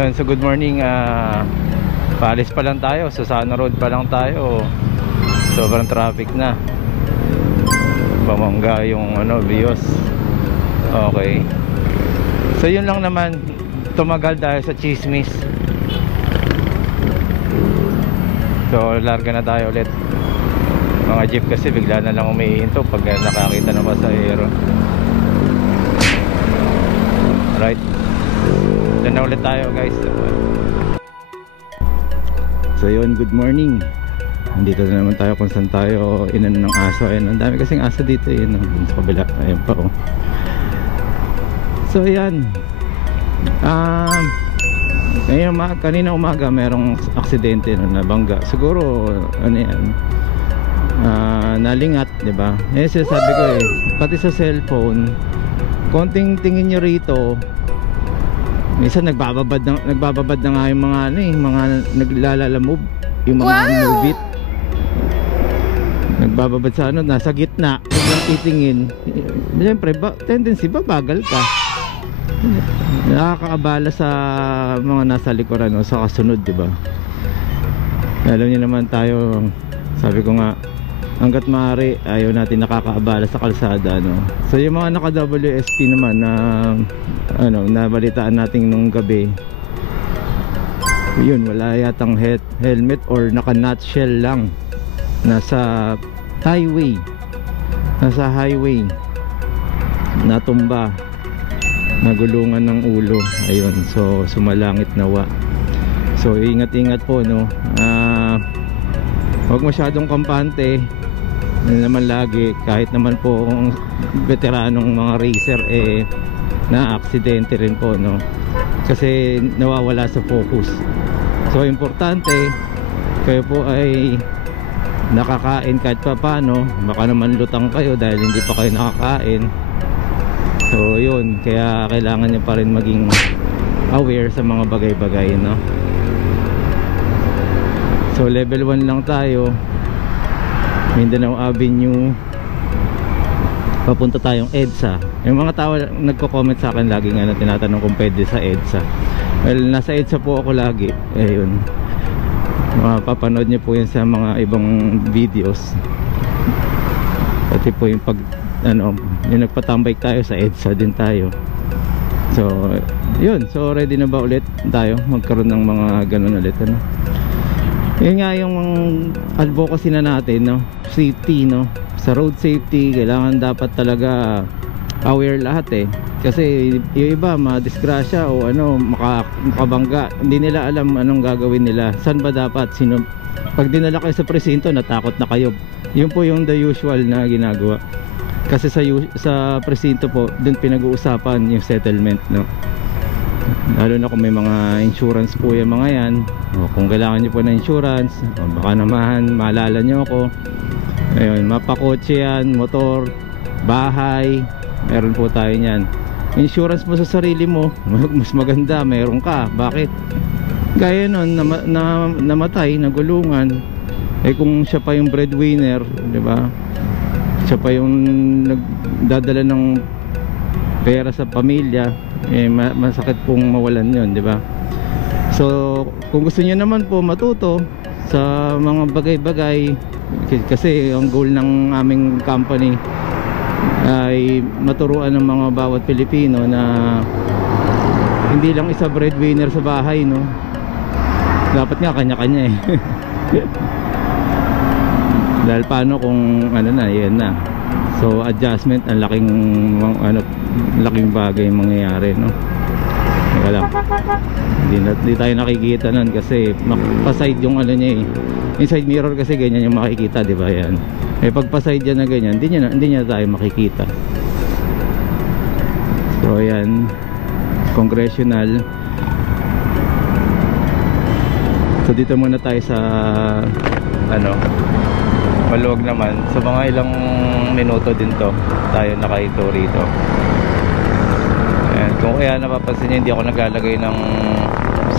Ayun, so good morning. Paalis pa lang tayo, Susana Road pa lang tayo. Sobrang traffic na. Bamangga yung views. Okay. So yun lang naman, tumagal dahil sa chismis. So larga na tayo ulit. Mga jeep kasi bigla na lang umihinto pag nakakita ng pasahero. Right. Diyan na ulit tayo, guys. So yun, good morning. Nandito na naman tayo kung saan tayo inano ng aso. Ayun, ang dami kasing aso dito yun, sa kabila. Ayun pa oh. So ayan, kanina umaga merong aksidente na nabangga. Siguro ano yan, nalingat, diba? Eh sabi ko pati sa cellphone, konting tingin nyo rito, minsan nagbababad na nga yung mga mga naglalalamove, yung mga movie. Nagbababad sa nasa gitna, biglang titingin. Siyempre, tendency bagal ka. Nakakaabala sa mga nasa likuran o sa kasunod, diba? Alam niyo naman tayo, sabi ko nga, hanggat maaari ayaw natin nakakaabala sa kalsada, no? So yung mga naka WSP naman na nabalitaan natin nung gabi, yun, wala yatang helmet or naka nutshell lang. Nasa highway natumba, nagulungan ng ulo. Ayun, so sumalangit nawa. So ingat-ingat po, no? Huwag masyadong kampante. Yun naman lagi, kahit naman po veteranong mga racer na-aksidente rin po, no? Kasi nawawala sa focus. So importante kayo po ay nakakain kahit pa paano. Baka naman lutang kayo dahil hindi pa kayo nakakain. So yun, kaya kailangan nyo pa rin maging aware sa mga bagay-bagay, no? So level 1 lang tayo, Mindanao Avenue, papunta tayong EDSA. Yung mga tao nagko-comment sa akin lagi nga na tinatanong kung pwede sa EDSA. Well, nasa EDSA po ako lagi. Ayun, mapapanood niyo po yan sa mga ibang videos. Pati po yung yung nagpatambay tayo sa EDSA din tayo. So yun, so ready na ba ulit tayo magkaroon ng mga ganun ulit, ano? Yun nga yung advocacy na natin, no? Safety, no? Sa road safety, kailangan dapat talaga aware lahat kasi yung iba madisgrasya o makabangga, hindi nila alam anong gagawin nila. Saan ba dapat, pag dinala kayo sa presinto, natakot na kayo. Yun po yung the usual na ginagawa. Kasi sa presinto po, dun pinag-uusapan yung settlement, no? Lalo na kung may mga insurance po yung mga yan, o kung kailangan nyo po na insurance, baka naman maalala nyo ako. Ayun, mapakotse yan, motor, bahay, meron po tayo nyan. Insurance mo sa sarili mo, mas maganda, meron ka. Bakit? Gaya nun, namatay, nagulungan, kung siya pa yung breadwinner, di ba? Siya pa yung nagdadala ng pera sa pamilya, masakit pong mawalan yun, di ba? So kung gusto niyo naman po matuto sa mga bagay-bagay, kasi ang goal ng aming company ay maturuan ng mga bawat Pilipino na hindi lang isa breadwinner sa bahay, no? Dapat nga kanya-kanya dahil paano kung yan na. So adjustment, ang laking bagay mangyayari, no? Teka lang, hindi tayo nakikita nun kasi pa-side yung niya yung side mirror kasi ganyan yung makikita, di ba? Yan, pag pa-side yan na ganyan, hindi niya tayo makikita. So yan, congressional. So dito muna tayo sa maluwag naman. So mga ilang minuto din to tayo nakaito rito. Ayan, kung kaya napapansin nyo, hindi ako naglalagay ng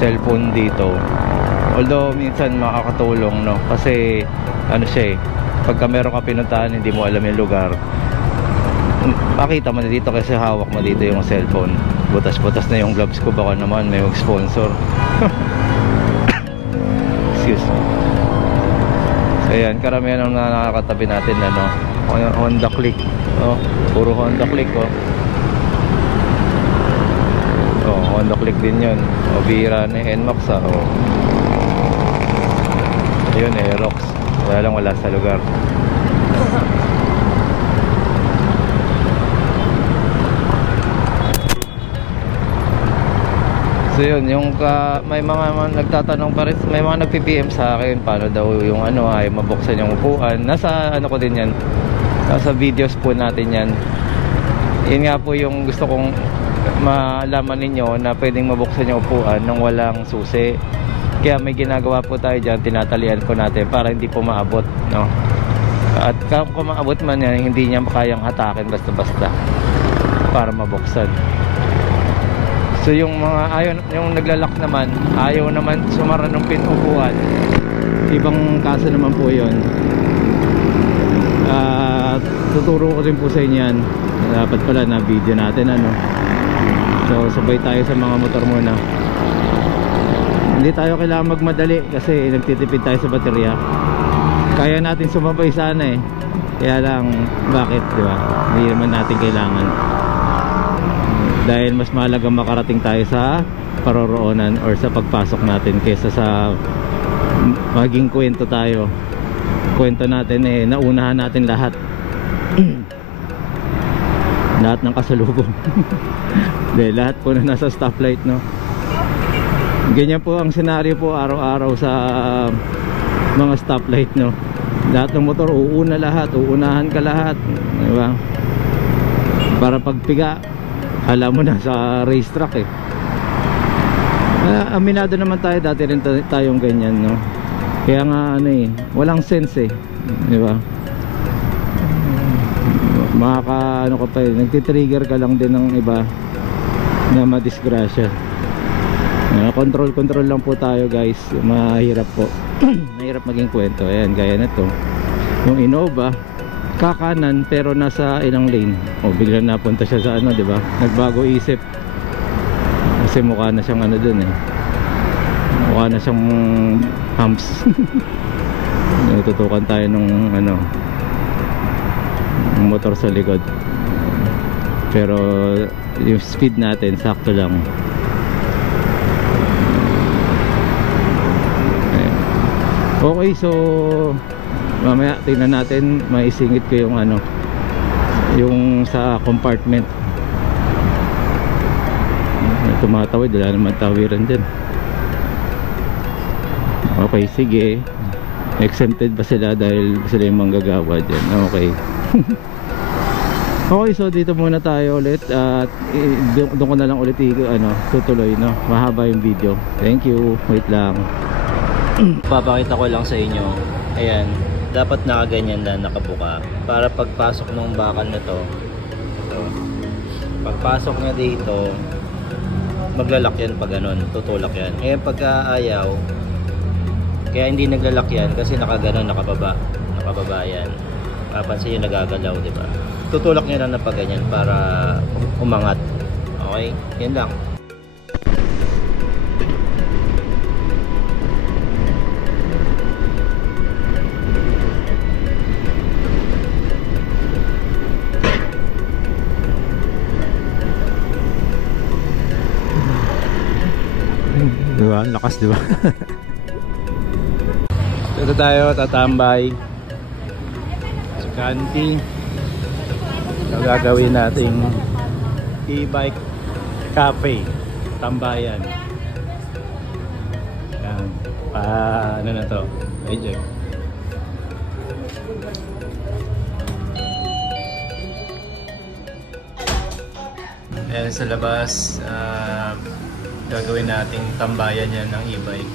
cellphone dito, although minsan makakatulong, no? Kasi pagka meron ka pinuntahan hindi mo alam yung lugar, Pakita mo na dito kasi hawak mo dito yung cellphone. Butas-butas na yung gloves ko, baka naman may mag-sponsor. Excuse me. So yan, karamihan ang nakakatabi natin ano, Honda Click. Oh, puro Honda Click oh. Oh, Honda Click din yun. O bihira na yung NMAX ah. Oh. Ayun, Aerox. Wala sa lugar. So yun, yung may mga nagtatanong pa rin, may mga nagpi-PM sa akin paano daw yung ano ay mabuksan yung upuan. Nasa ano ko din yan, nasa videos po natin yan. Yun nga po yung gusto kong malaman ninyo, na pwedeng mabuksan yung upuan nang walang susi. Kaya may ginagawa po tayo dyan, tinatalian po natin para hindi po maabot, no? At kung maabot man yan, hindi niya kayang hatakin basta-basta para mabuksan. So yung mga yung naglalak naman, ayaw naman sumara ng pinupuan. Ibang kaso naman po yun. Tuturo ko rin po sa inyo yan. Dapat pala na video natin ano. So sabay tayo sa mga motor muna. Hindi tayo kailangan magmadali kasi nagtitipid tayo sa baterya. Kaya natin sumabay sana eh. Kaya lang bakit, di ba? Hindi naman natin kailangan. Dahil mas mahalaga makarating tayo sa paroroonan or sa pagpasok natin kaysa sa maging kwento tayo. Kwento natin eh, naunahan natin lahat. Lahat ng kasalubong. Dahil lahat po na nasa stoplight, no? Ganyan po ang senaryo po araw-araw sa mga stoplight, no? Lahat ng motor uuna lahat, uunahan ka lahat, di ba? Para pagpiga, alam mo na sa racetrack eh. Aminado naman tayo, dati rin tayong ganyan, no? Kaya nga ano eh, walang sense eh, di ba? Ano ka pa eh, nagtitrigger ka lang din ng iba na madisgrasya. Control lang po tayo guys. Mahirap po. Mahirap maging kwento. Ayan, gaya na to, yung Innova kakanan pero nasa ilang lane. O biglang napunta siya sa ano, di ba? Nagbago isip. Kasi mukha na siyang ano dun eh. Mukha na siyang humps. Natutukan tayo nung ano, ng motor sa likod. Pero yung speed natin sakto lang. Okay, so mamaya tingnan natin, maisingit ko yung ano, yung sa compartment. Tumatawid, wala naman tawiran dyan. Okay, sige. Exempted ba sila dahil sila yung manggagawa dyan? Okay. Okay, so dito muna tayo ulit at doon ko na lang ulit tutuloy, no? Mahaba yung video. Thank you. Wait lang. Papakita ko lang sa inyo. Ayan, dapat nakaganyan na, nakabuka para pagpasok ng bakal na to. So, pagpasok niya dito, maglalak yan pag ganun, tutulak yan. Ngayon pagka ayaw, kaya hindi naglalak yan kasi nakaganon, nakababa yan. Papansin nyo nagagalaw, di ba? Tutulak niya lang na pag ganyan para umangat. Okay, yan lang. Diba? Lakas, diba? Dito tayo tatambay sa Kanti. So, gagawin nating e-bike cafe, tambayan. Yan. Ano na to? Eject. Ayan sa labas, gagawin nating tambayan yan ng e-bike.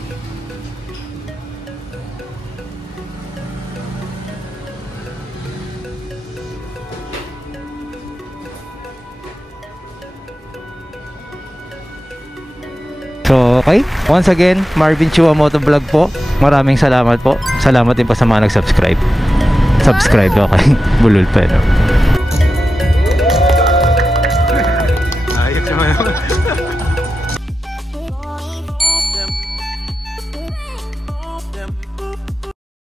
So okay, once again, Marvin Chua Motovlog po. Maraming salamat po. Salamat din po sa mga nag-subscribe. Subscribe, okay. Bulol pa, no?